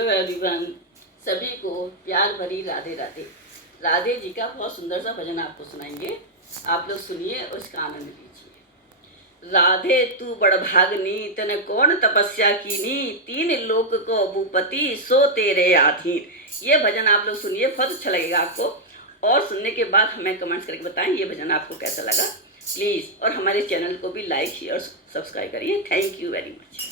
Hello everyone, सभी को प्यार भरी राधे राधे। राधे जी का बहुत सुंदर सा भजन आपको सुनाएंगे, आप लोग सुनिए और इसका आनंद लीजिए। राधे तू बड़भागनी तने कौन तपस्या कीनी, तीन लोक को भूपति सो तेरे आधीन। ये भजन आप लोग सुनिए, बहुत अच्छा लगेगा आपको। और सुनने के बाद हमें कमेंट्स करके बताएं ये भजन आपको कैसा लगा प्लीज़। और हमारे चैनल को भी लाइक शेयर सब्सक्राइब करिए। Thank you very much.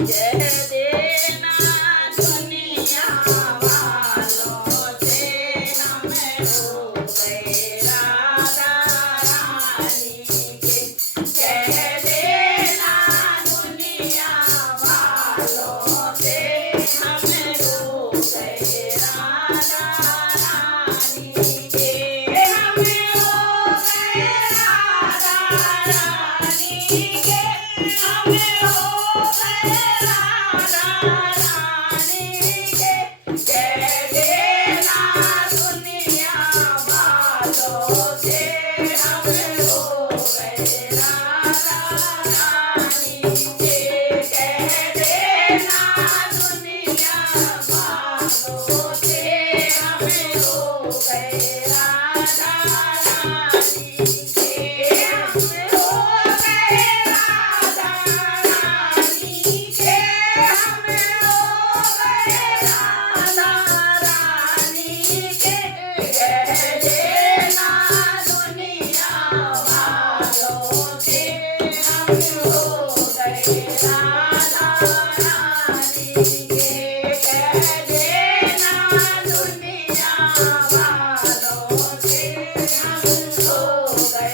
कह देना दुनिया वालों से हमें हो गए राधा रानी के। कह देना दुनिया वालों से हमें हो गए राधा रानी के। हमें हो गए राधा रानी के। हमें हो हो गए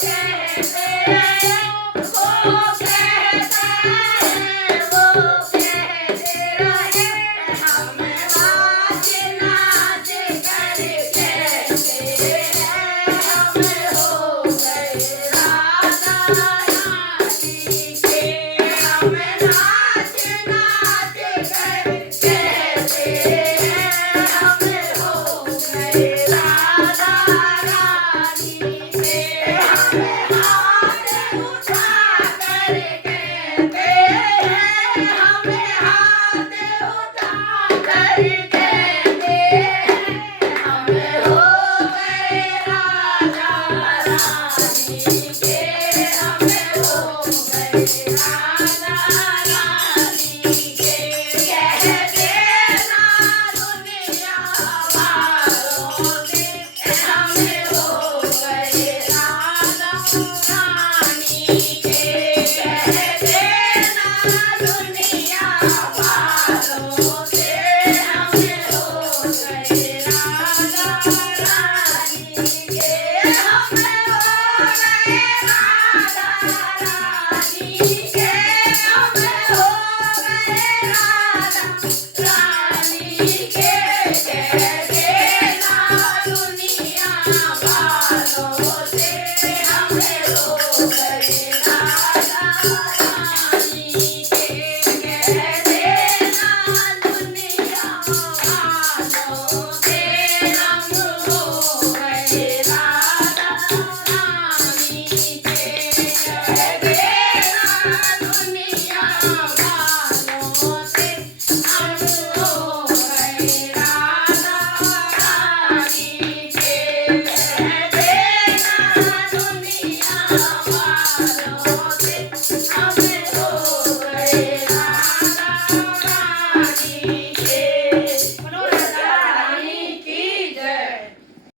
Thank you.